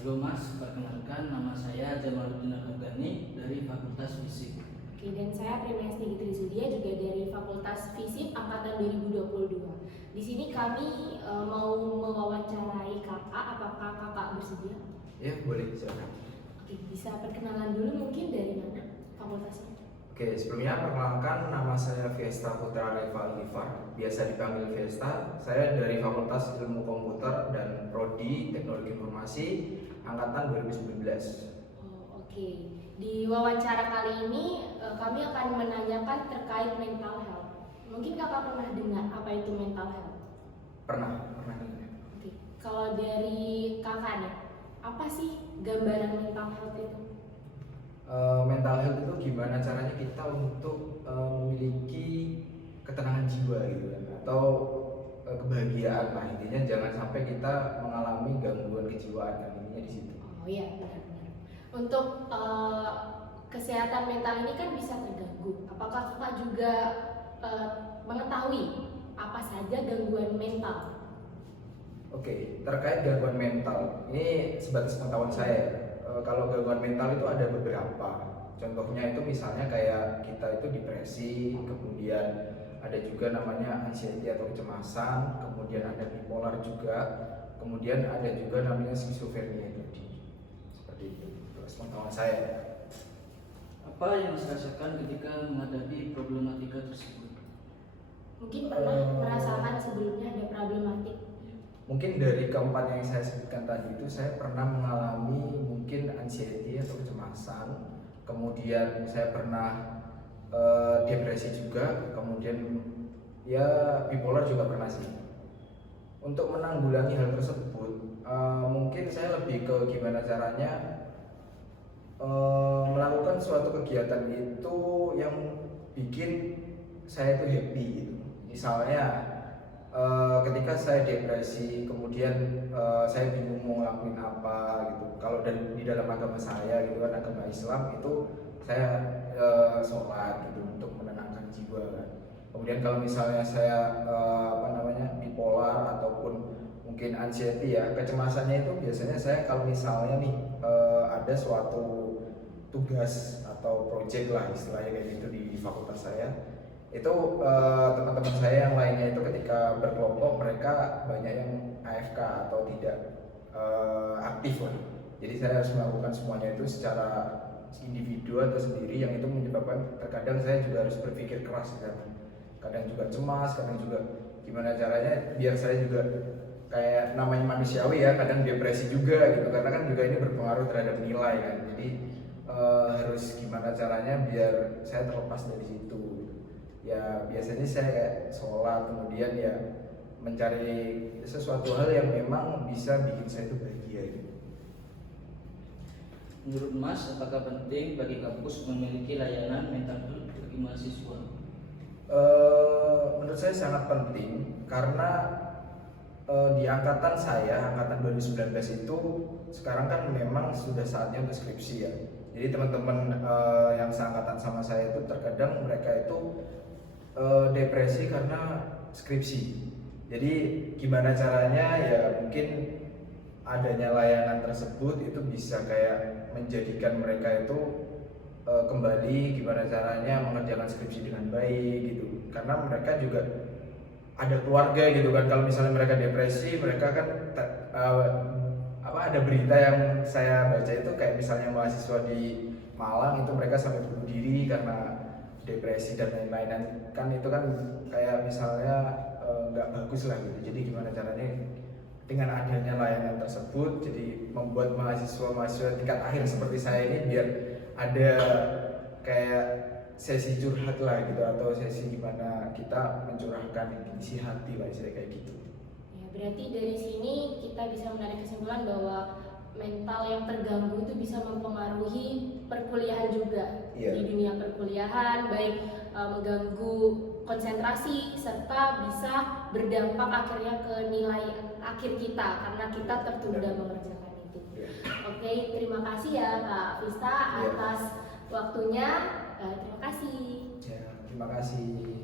Halo Mas, perkenalkan nama saya Jamaluddin Al-Ghani dari Fakultas Fisik. Oke, dan saya Primesti Gitri Zudia juga dari Fakultas Fisip Angkatan 2022. Di sini kami mau mewawancarai kakak, apakah kakak bersedia? Ya, boleh, silakan. Oke, bisa perkenalan dulu mungkin dari mana fakultasnya? Oke, sebelumnya perkenalkan nama saya Fiesta Putra Reva Alifar, biasa dipanggil Fiesta. Saya dari Fakultas Ilmu Komputer dan Prodi Teknologi Informasi angkatan 2019. Oh, oke. Di wawancara kali ini kami akan menanyakan terkait mental health. Mungkin kakak pernah dengar apa itu mental health? Pernah. Oke, kalau dari kakak nih, apa sih gambaran mental health itu? Mental health itu gimana caranya kita untuk memiliki ketenangan jiwa gitu kan, atau kebahagiaan lah, intinya jangan sampai kita mengalami gangguan kejiwaan kan, intinya di situ. Oh iya, benar-benar. Untuk kesehatan mental ini kan bisa terganggu. Apakah kakak juga mengetahui apa saja gangguan mental? Oke, terkait gangguan mental, ini sebatas pengetahuan saya. Kalau gangguan mental itu ada beberapa. Contohnya itu misalnya kayak kita itu depresi, kemudian ada juga namanya anxiety atau kecemasan, kemudian ada bipolar juga, kemudian ada juga namanya skizofrenia tadi. Seperti itu. Terus pengetahuan saya. Apa yang Mas rasakan ketika menghadapi problematika tersebut? Mungkin pernah merasakan sebelumnya ada problematik. Mungkin dari keempat yang saya sebutkan tadi itu saya pernah mengalami mungkin anxiety atau kecemasan, kemudian saya pernah depresi juga, kemudian ya bipolar juga pernah sih. Untuk menanggulangi hal tersebut, mungkin saya lebih ke gimana caranya melakukan suatu kegiatan itu yang bikin saya itu happy gitu. Misalnya ketika saya depresi, kemudian saya bingung mau ngelakuin apa gitu. Kalau di dalam agama saya gitu kan, agama Islam itu saya sholat gitu untuk menenangkan jiwa kan. Kemudian kalau misalnya saya bipolar ataupun mungkin anxiety ya, kecemasannya itu biasanya saya kalau misalnya nih ada suatu tugas atau project lah istilahnya kayak gitu di fakultas saya, itu teman-teman saya yang lainnya itu ketika berkelompok mereka banyak yang AFK atau tidak aktif lah. Jadi saya harus melakukan semuanya itu secara individu atau sendiri, yang itu menyebabkan terkadang saya juga harus berpikir keras kan. Kadang juga cemas, kadang juga gimana caranya biar saya juga kayak namanya manusiawi ya, kadang depresi juga gitu, karena kan juga ini berpengaruh terhadap nilai kan. Jadi harus gimana caranya biar saya terlepas dari situ. Ya biasanya saya kayak sholat, kemudian ya mencari sesuatu hal yang memang bisa bikin saya itu bahagia gitu. Menurut Mas, apakah penting bagi kampus memiliki layanan mental health bagi mahasiswa? Menurut saya sangat penting karena di angkatan saya, angkatan 2019 itu sekarang kan memang sudah saatnya untuk skripsi ya. Jadi teman-teman yang seangkatan sama saya itu terkadang mereka itu depresi karena skripsi. Jadi gimana caranya ya mungkin adanya layanan tersebut itu bisa kayak menjadikan mereka itu kembali gimana caranya mengerjakan skripsi dengan baik gitu. Karena mereka juga ada keluarga gitu kan. Kalau misalnya mereka depresi, mereka kan ada berita yang saya baca itu kayak misalnya mahasiswa di Malang itu mereka sampai bunuh diri karena depresi dan lain-lain kan. Itu kan kayak misalnya nggak bagus lah gitu. Jadi gimana caranya dengan adanya layanan tersebut jadi membuat mahasiswa tingkat akhir seperti saya ini biar ada kayak sesi curhat lah gitu, atau sesi gimana kita mencurahkan isi hati lah istilah kayak gitu. Ya, berarti dari sini kita bisa menarik kesimpulan bahwa mental yang terganggu itu bisa mempengaruhi perkuliahan juga. Iya. Di dunia perkuliahan, baik mengganggu konsentrasi serta bisa berdampak akhirnya ke nilai akhir kita karena kita tertunda mengerjakan itu. Iya. Oke, terima kasih ya Kak Vista Iya. atas waktunya. Terima kasih. Ya, terima kasih.